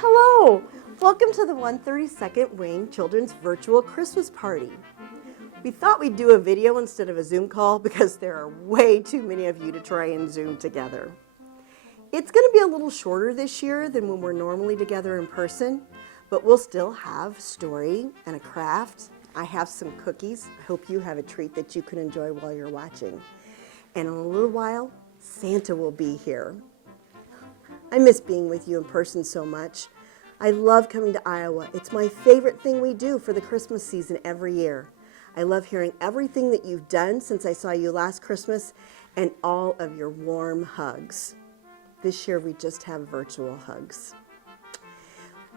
Hello! Welcome to the 132nd Wing Children's Virtual Christmas Party. We thought we'd do a video instead of a Zoom call because there are way too many of you to try and Zoom together. It's going to be a little shorter this year than when we're normally together in person, but we'll still have a story and a craft. I have some cookies. I hope you have a treat that you can enjoy while you're watching. And in a little while, Santa will be here. I miss being with you in person so much. I love coming to Iowa. It's my favorite thing we do for the Christmas season every year. I love hearing everything that you've done since I saw you last Christmas and all of your warm hugs. This year we just have virtual hugs.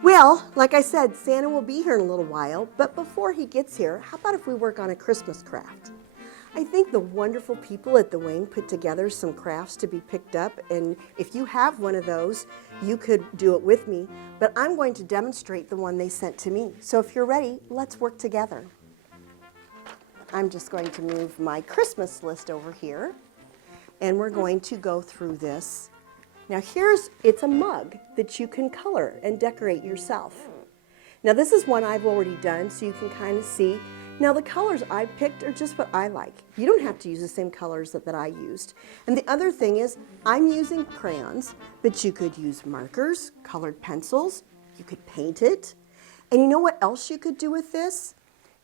Well, like I said, Santa will be here in a little while, but before he gets here, how about if we work on a Christmas craft? I think the wonderful people at the Wing put together some crafts to be picked up, and if you have one of those, you could do it with me, but I'm going to demonstrate the one they sent to me. So if you're ready, let's work together. I'm just going to move my Christmas list over here, and we're going to go through this. Now it's a mug that you can color and decorate yourself. Now this is one I've already done, so you can kind of see. Now the colors I picked are just what I like. You don't have to use the same colors that I used. And the other thing is, I'm using crayons, but you could use markers, colored pencils, you could paint it. And you know what else you could do with this?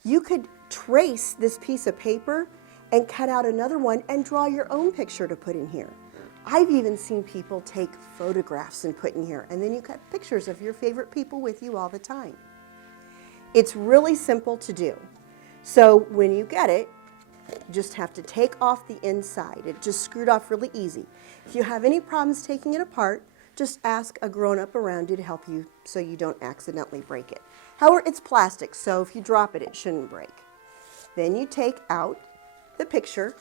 You could trace this piece of paper and cut out another one and draw your own picture to put in here. I've even seen people take photographs and put in here, and then you cut pictures of your favorite people with you all the time. It's really simple to do. So when you get it, you just have to take off the inside. It just screwed off really easy. If you have any problems taking it apart, just ask a grown-up around you to help you so you don't accidentally break it. However, it's plastic, so if you drop it, it shouldn't break. Then you take out the picture,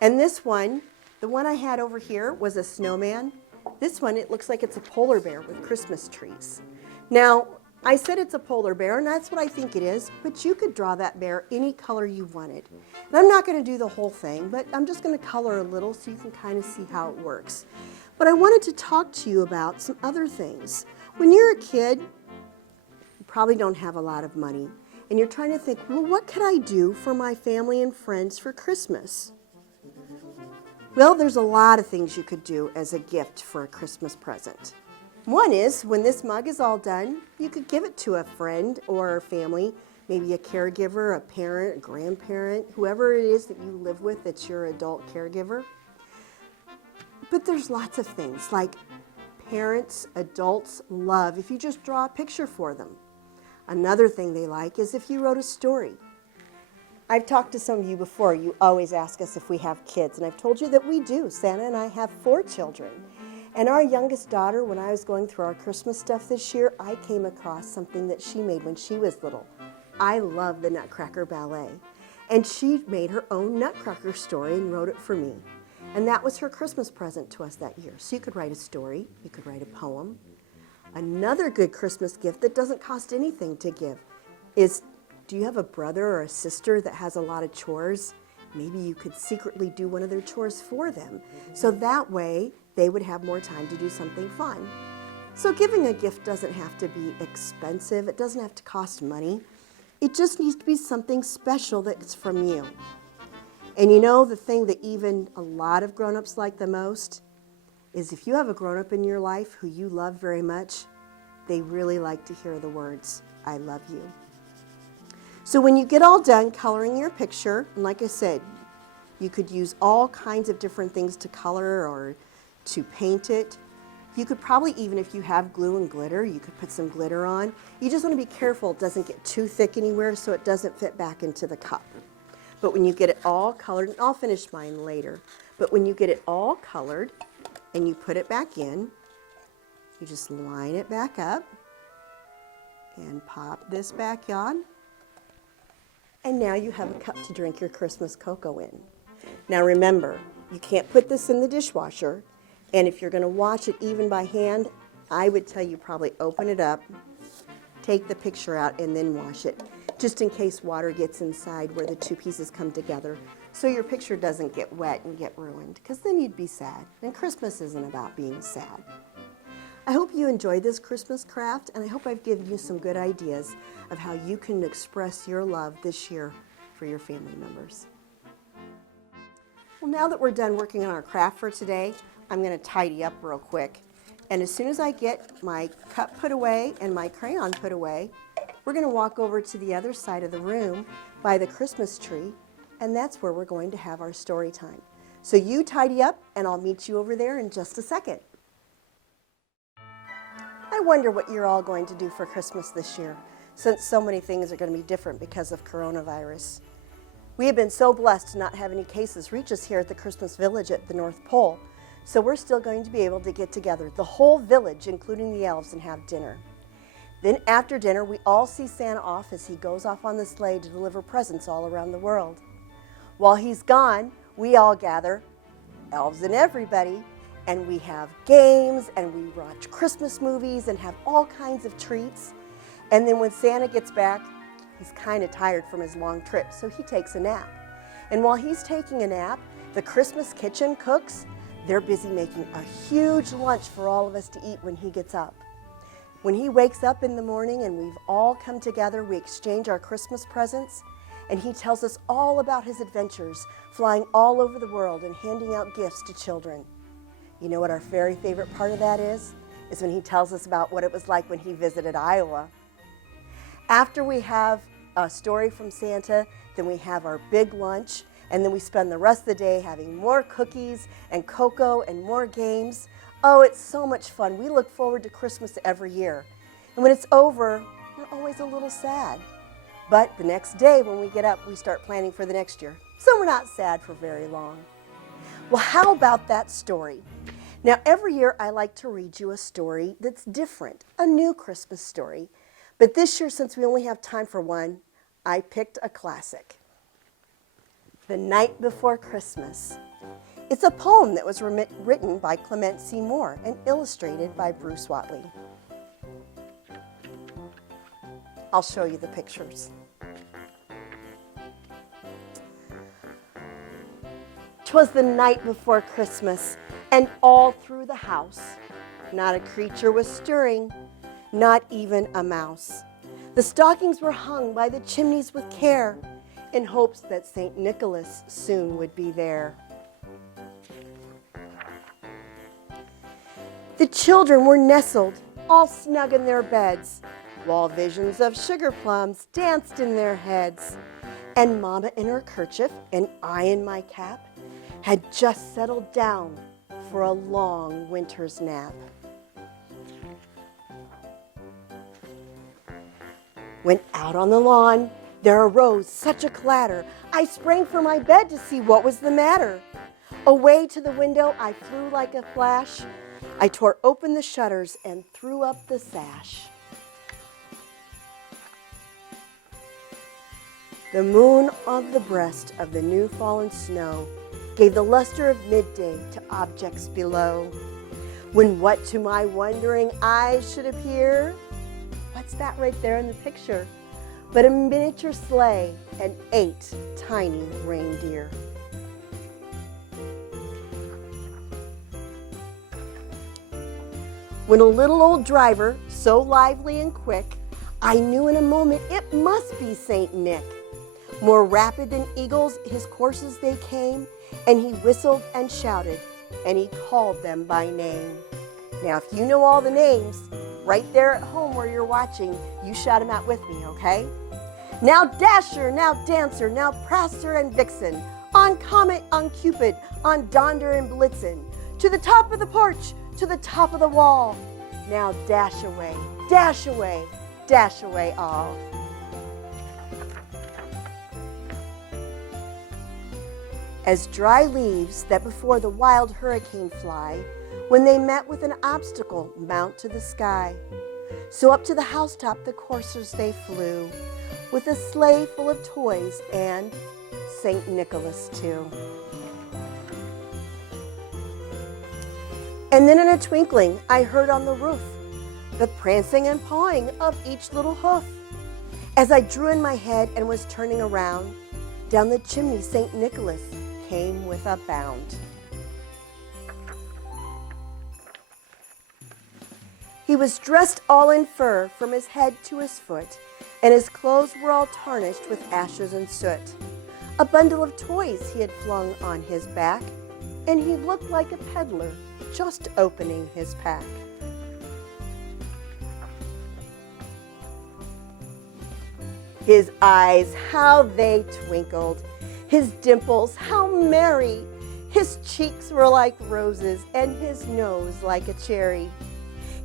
and this one, the one I had over here was a snowman. This one, it looks like it's a polar bear with Christmas trees. Now, I said it's a polar bear, and that's what I think it is, but you could draw that bear any color you wanted. And I'm not going to do the whole thing, but I'm just going to color a little so you can kind of see how it works. But I wanted to talk to you about some other things. When you're a kid, you probably don't have a lot of money, and you're trying to think, well, what could I do for my family and friends for Christmas? Well, there's a lot of things you could do as a gift for a Christmas present. One is, when this mug is all done, you could give it to a friend or family, maybe a caregiver, a parent, a grandparent, whoever it is that you live with that's your adult caregiver. But there's lots of things like parents, adults love if you just draw a picture for them. Another thing they like is if you wrote a story. I've talked to some of you before. You always ask us if we have kids, and I've told you that we do. Santa and I have 4 children. And our youngest daughter, when I was going through our Christmas stuff this year, I came across something that she made when she was little. I love the Nutcracker Ballet. And she made her own Nutcracker story and wrote it for me. And that was her Christmas present to us that year. So you could write a story, you could write a poem. Another good Christmas gift that doesn't cost anything to give is, do you have a brother or a sister that has a lot of chores? Maybe you could secretly do one of their chores for them. So that way, they would have more time to do something fun. So giving a gift doesn't have to be expensive. It doesn't have to cost money. It just needs to be something special that's from you. And you know, the thing that even a lot of grown-ups like the most is if you have a grown-up in your life who you love very much, they really like to hear the words, "I love you." So when you get all done coloring your picture, and like I said, you could use all kinds of different things to color or to paint it. You could probably, even if you have glue and glitter, you could put some glitter on. You just want to be careful it doesn't get too thick anywhere so it doesn't fit back into the cup. But when you get it all colored, and I'll finish mine later, but when you get it all colored and you put it back in, you just line it back up and pop this back on. And now you have a cup to drink your Christmas cocoa in. Now remember, you can't put this in the dishwasher. And if you're going to wash it even by hand, I would tell you probably open it up, take the picture out, and then wash it, just in case water gets inside where the 2 pieces come together, so your picture doesn't get wet and get ruined, because then you'd be sad. And Christmas isn't about being sad. I hope you enjoyed this Christmas craft, and I hope I've given you some good ideas of how you can express your love this year for your family members. Well, now that we're done working on our craft for today, I'm going to tidy up real quick. And as soon as I get my cup put away and my crayon put away, we're going to walk over to the other side of the room by the Christmas tree, and that's where we're going to have our story time. So you tidy up, and I'll meet you over there in just a second. I wonder what you're all going to do for Christmas this year, since so many things are going to be different because of coronavirus. We have been so blessed to not have any cases reach us here at the Christmas Village at the North Pole, so we're still going to be able to get together, the whole village, including the elves, and have dinner. Then after dinner, we all see Santa off as he goes off on the sleigh to deliver presents all around the world. While he's gone, we all gather, elves and everybody, and we have games, and we watch Christmas movies, and have all kinds of treats. And then when Santa gets back, he's kind of tired from his long trip, so he takes a nap. And while he's taking a nap, the Christmas kitchen cooks. They're busy making a huge lunch for all of us to eat when he gets up. When he wakes up in the morning and we've all come together, we exchange our Christmas presents, and he tells us all about his adventures, flying all over the world and handing out gifts to children. You know what our very favorite part of that is? Is when he tells us about what it was like when he visited Iowa. After we have a story from Santa, then we have our big lunch, and then we spend the rest of the day having more cookies and cocoa and more games. Oh, it's so much fun. We look forward to Christmas every year. And when it's over, we're always a little sad. But the next day when we get up, we start planning for the next year. So we're not sad for very long. Well, how about that story? Now, every year I like to read you a story that's different, a new Christmas story. But this year, since we only have time for one, I picked a classic. The Night Before Christmas. It's a poem that was written by Clement C. Moore and illustrated by Bruce Watley. I'll show you the pictures. 'Twas the night before Christmas, and all through the house, not a creature was stirring, not even a mouse. The stockings were hung by the chimneys with care, in hopes that St. Nicholas soon would be there. The children were nestled, all snug in their beds, while visions of sugar plums danced in their heads. And Mama in her kerchief and I in my cap had just settled down for a long winter's nap. When out on the lawn, there arose such a clatter, I sprang from my bed to see what was the matter. Away to the window I flew like a flash. I tore open the shutters and threw up the sash. The moon on the breast of the new fallen snow gave the luster of midday to objects below. When what to my wondering eyes should appear? What's that right there in the picture? But a miniature sleigh and 8 tiny reindeer. When a little old driver, so lively and quick, I knew in a moment it must be Saint Nick. More rapid than eagles his courses they came, and he whistled and shouted, and he called them by name. Now if you know all the names, right there at home where you're watching, you shout them out with me, okay? Now Dasher, now Dancer, now Prancer and Vixen, on Comet, on Cupid, on Donder and Blitzen, to the top of the porch, to the top of the wall. Now dash away, dash away, dash away all. As dry leaves that before the wild hurricane fly, when they met with an obstacle, mount to the sky. So up to the housetop the coursers they flew, with a sleigh full of toys and St. Nicholas too. And then in a twinkling I heard on the roof the prancing and pawing of each little hoof. As I drew in my head and was turning around, down the chimney St. Nicholas came with a bound. He was dressed all in fur from his head to his foot, and his clothes were all tarnished with ashes and soot. A bundle of toys he had flung on his back, and he looked like a peddler just opening his pack. His eyes, how they twinkled, his dimples, how merry. His cheeks were like roses, and his nose like a cherry.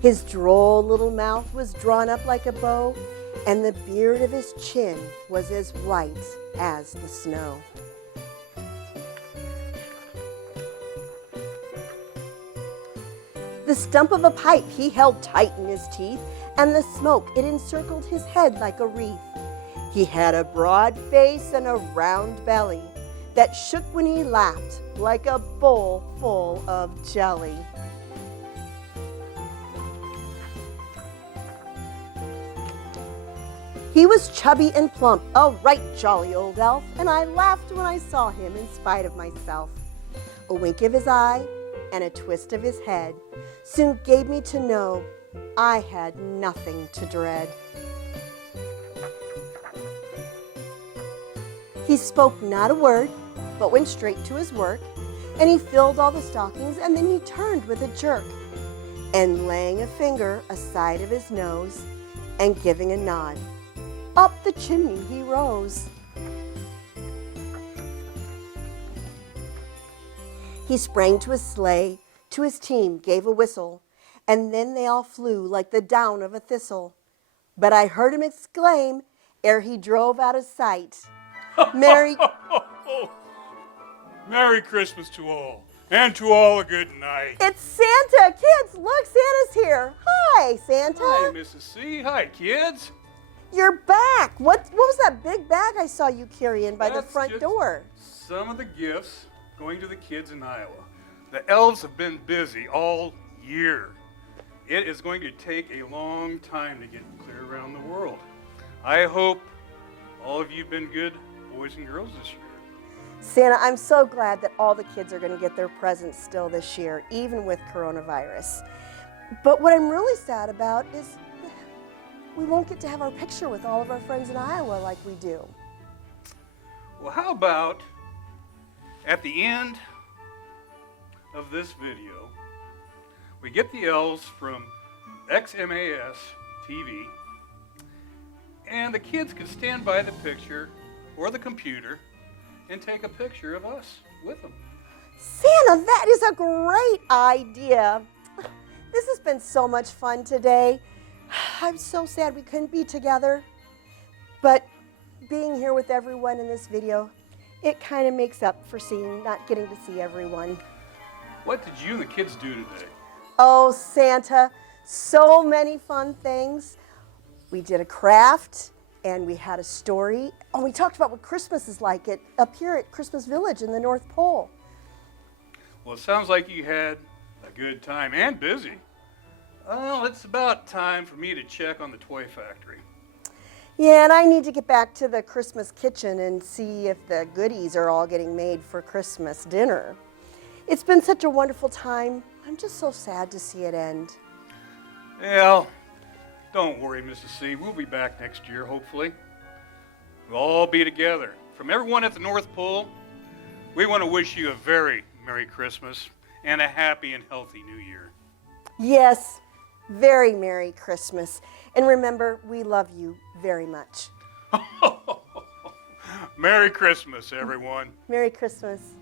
His droll little mouth was drawn up like a bow, and the beard of his chin was as white as the snow. The stump of a pipe he held tight in his teeth, and the smoke, it encircled his head like a wreath. He had a broad face and a round belly that shook when he laughed like a bowl full of jelly. He was chubby and plump, a right jolly old elf, and I laughed when I saw him in spite of myself. A wink of his eye and a twist of his head soon gave me to know I had nothing to dread. He spoke not a word, but went straight to his work, and he filled all the stockings, and then he turned with a jerk, and laying a finger aside of his nose, and giving a nod, up the chimney he rose. He sprang to his sleigh, to his team gave a whistle, and then they all flew like the down of a thistle. But I heard him exclaim, ere he drove out of sight, Merry Christmas to all, and to all a good night. It's Santa! Kids, look, Santa's here. Hi, Santa. Hi, Mrs. C. Hi, kids. You're back. What was that big bag I saw you carrying by the That's front just door? Some of the gifts going to the kids in Iowa. The elves have been busy all year. It is going to take a long time to get clear around the world. I hope all of you have been good boys and girls this year. Santa, I'm so glad that all the kids are going to get their presents still this year, even with coronavirus. But what I'm really sad about is we won't get to have our picture with all of our friends in Iowa like we do. Well, how about at the end of this video, we get the elves from XMAS TV, and the kids can stand by the picture or the computer and take a picture of us with them. Santa, that is a great idea. This has been so much fun today. I'm so sad we couldn't be together, but being here with everyone in this video, it kind of makes up for not getting to see everyone. What did you and the kids do today? Oh, Santa, so many fun things. We did a craft, and we had a story. Oh, we talked about what Christmas is like up here at Christmas Village in the North Pole. Well, it sounds like you had a good time and busy. Well, it's about time for me to check on the toy factory. Yeah, and I need to get back to the Christmas kitchen and see if the goodies are all getting made for Christmas dinner. It's been such a wonderful time. I'm just so sad to see it end. Well, don't worry, Mrs. C. We'll be back next year, hopefully. We'll all be together. From everyone at the North Pole, we want to wish you a very Merry Christmas and a happy and healthy New Year. Yes, very Merry Christmas. And remember, we love you very much. Merry Christmas, everyone. Merry Christmas.